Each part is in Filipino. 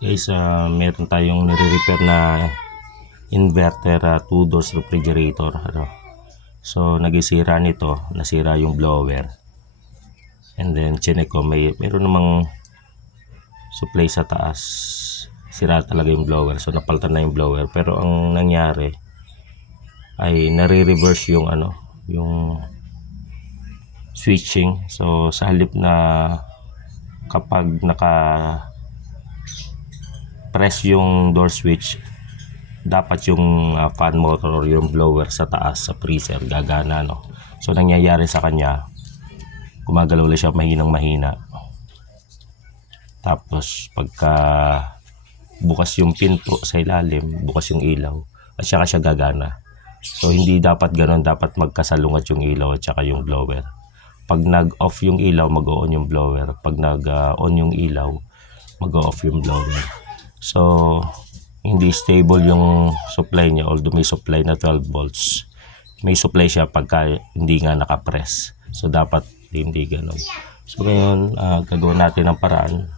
Guys, meron tayong nire-repair na inverter 2 doors refrigerator. So nagisira nito, nasira yung blower. And then chinek ko, meron namang supply sa taas. Sira talaga yung blower. So napalitan na yung blower. Pero ang nangyari ay nare-reverse yung yung switching. So sa halip na kapag press yung door switch, dapat yung fan motor or yung blower sa taas sa freezer gagana, no? So nangyayari sa kanya, gumagalaw lang siya mahinang mahina. Tapos pagka bukas yung pinto sa ilalim, bukas yung ilaw, at saka siya gagana. So hindi dapat ganoon, dapat magkasalungat yung ilaw at saka yung blower. Pag nag-off yung ilaw, mag-on yung blower. Pag nag-on yung ilaw, mag-off yung blower. So hindi stable yung supply niya, although may supply na 12 volts. May supply siya pagka hindi nga nakapress. So dapat hindi ganun. So ngayon, gagawin natin ang paraan.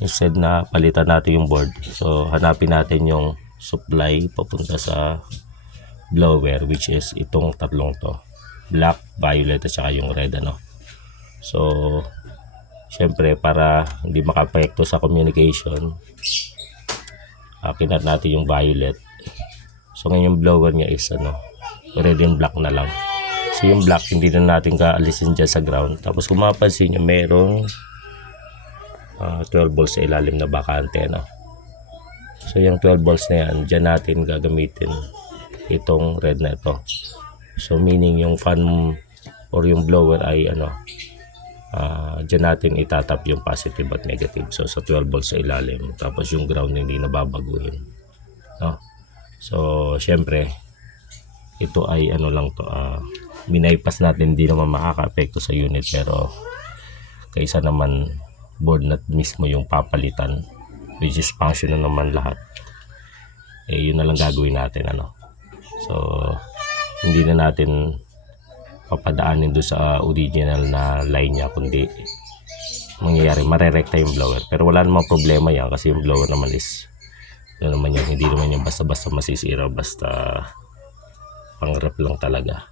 Instead na palitan natin yung board, so hanapin natin yung supply papunta sa blower, which is itong tatlong to, black, violet at saka yung red, So syempre para hindi maka-apekto sa communication, kinat natin yung violet. So ngayon yung blower niya is red and black na lang. So yung black hindi na natin kaalisin dyan sa ground. Tapos kung mapansin nyo, merong 12 volts sa ilalim na bakante, So yung 12 volts na yan, dyan natin gagamitin itong red na ito. So meaning yung fan or yung blower ay dyan natin itatap yung positive at negative. So sa 12 volts sa ilalim, tapos yung ground hindi nababaguhin, So syempre ito ay lang to, minaypas natin, hindi naman makaka-apekto sa unit, pero kaysa naman board na mismo yung papalitan, which is function na naman lahat, yun na lang gagawin natin, So hindi na natin papadaanin doon sa original na line niya, kundi mangyayari marerekta yung blower. Pero wala namang problema yan, kasi yung blower naman is naman yan, hindi naman yan basta-basta masisira, basta pang-rep lang talaga.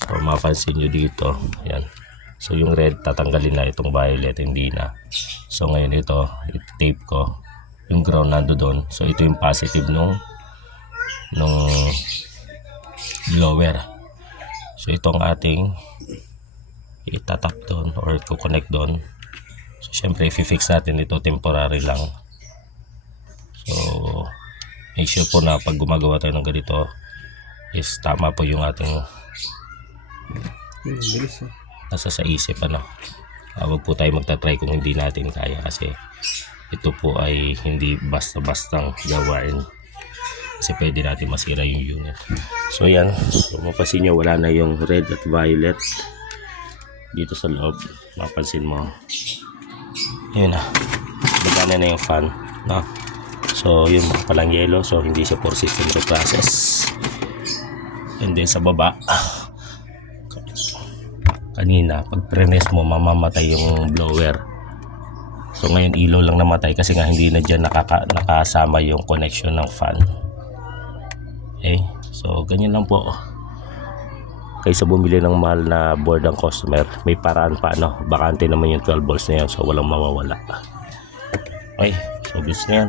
So mapansin nyo dito, yan. So yung red tatanggalin na, itong violet hindi na. So ngayon ito, tape ko yung ground nando doon. So ito yung positive nung blower. So itong ating itatap doon or i-connect doon. So syempre i-fix natin ito, temporary lang. So make sure po na pag gumagawa tayo ng ganito is tama po yung ating nasa sa isip, Huwag po tayo magta-try kung hindi natin kaya, kasi ito po ay hindi basta-bastang gawain, kasi pwede natin masira yung unit. So yan, kung mapansin nyo, wala na yung red at violet dito sa loob. Mapansin mo, yun na, magana na yung fan, So yun, palang yellow, so hindi siya for system reprocess. And then sa baba, kanina pag prenes mo, mamamatay yung blower. So ngayon ilaw lang namatay kasi nga hindi na dyan nakasama yung connection ng fan. Okay, so ganyan lang po. Kaysa bumili ng mahal na board ang customer, may paraan pa, bakante naman yung 12 volts na yan, so walang mawawala. Okay, so bis na yan.